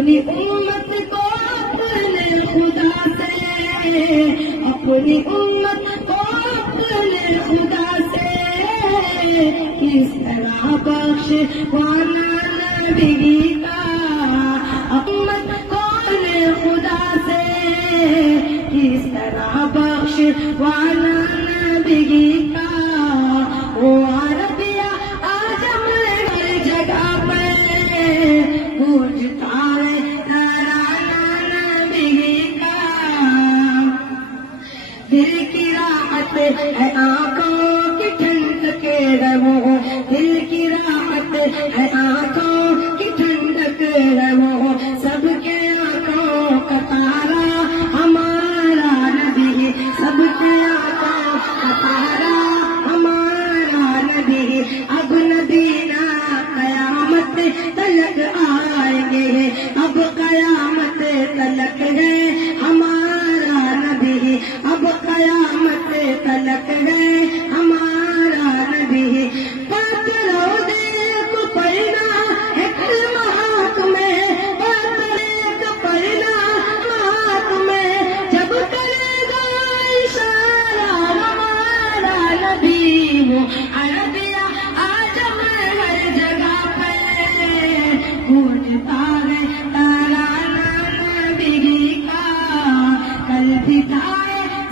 اپنی امت کو اپنے خدا سے، اپنی امت کو اپنے خدا سے کس طرح بخشوانا نبی کا، امت کو اپنے خدا سے کس طرح بخشوانا نبی کا۔ وہ عربیہ آجم ہر جگہ پہ گونجتا ہے ترانہ نبی کا، دل کی راحت ہے آنکھوں کی ٹھنڈک رہو، دل کی راحت ہے آنکھوں کی ٹھنڈک رہو، سب کے آنکھوں کا تارا ہمارا نبی، سب کے آنکھوں کا تارا ہمارا نبی، اب نبی نا قیامت تلک آئیں گے، اب قیامت تلک ہے ہمارا نبی، اب قیامت تلک ہے ہمارا نبی۔ بات رو دیکھ پڑھنا ہے کلمہ ہاتھ میں، بات ایک پڑھنا ہاتھ میں، جب کرے گا اشارہ ہمارا نبی، وہ عربیہ آجم ہر جگہ پہ گونجتا ہے ترانہ نبی کا، کل بھی تھا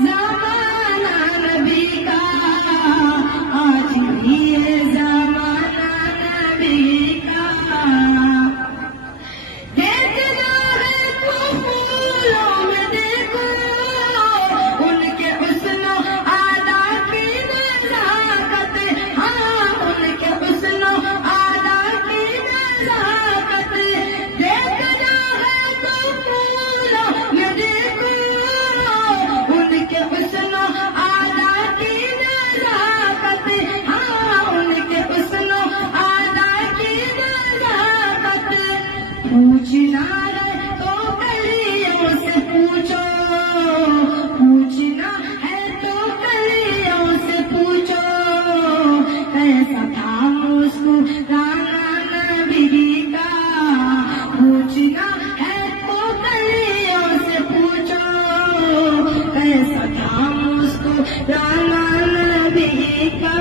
زمانہ نبی کا، آج بھی ہے زمانہ نبی کا۔ دیکھنا ہے تو پھولوں میں دیکھو ان کے حسن و ادا کی نزاکت، ہاں ان کے حسن و ادا کی نزاکت، دیکھنا ہے تو پھولوں میں دیکھو ان کے حسن و ادا کی نزاکت، ہاں ان کے حسن و ادا کی نزاکت۔ پوچھنا ہے تو کلیوں سے پوچھو، پوچھنا ہے تو کلیوں سے پوچھو، کیسا تھا مسکرانا نبی کا، پوچھنا ہے تو کلیوں سے پوچھو، کیسا تھا مسکرانا نبی کا۔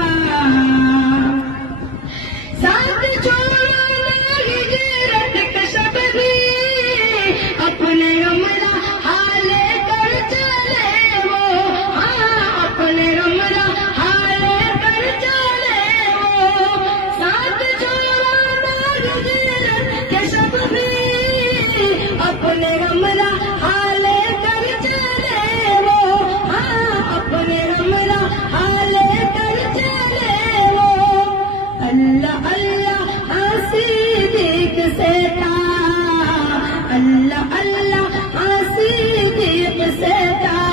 ساتھ چھوڑا نہ ہجرت کا شب بھی، اپنے رمضا حالے کر چلے وہ، ہاں اپنے رمضا حالے کر چلے وہ، ساتھ چھوڑا نہ ہجرت کا شب بھی، اپنے رمضا حالے کر چلے وہ، ہاں اپنے رمضا حالے کر چلے وہ۔ اللہ اللہ صدیق سے تھا، اللہ اللہ صدیق سے تھا،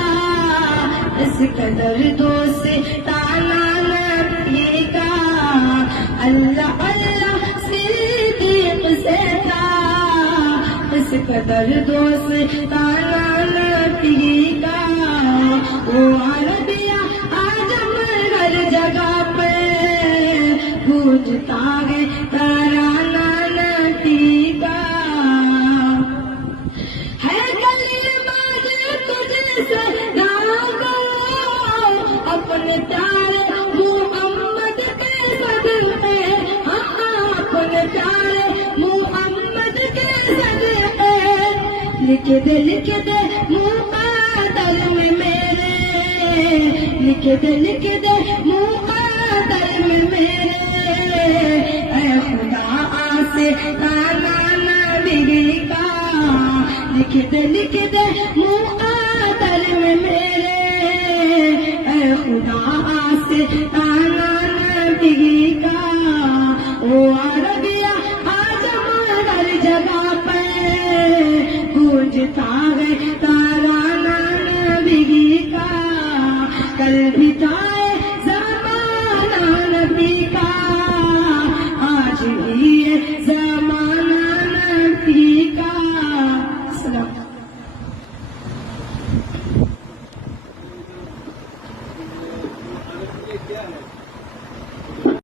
اس قدر دوستانہ نبی کا، اللہ اللہ صدیق سے تھا، اس قدر دوستانہ نبی کا۔ وہ عربیہ آجم ہر جگہ پہ گونجتا ہے ترانہ نبی کا۔ ہے کلمات تجھ سے داغو اپنے پیارے محمد کے صدقے، ہاں اپنے پیارے محمد کے صدقے، لکھ دے مقدر میں میرے، لکھ دے مقدر میں میرے، اے خدا آستانہ نبی کا، لکھ دے مقدر میں میرے، اے خدا آستانہ نبی کا۔ وہ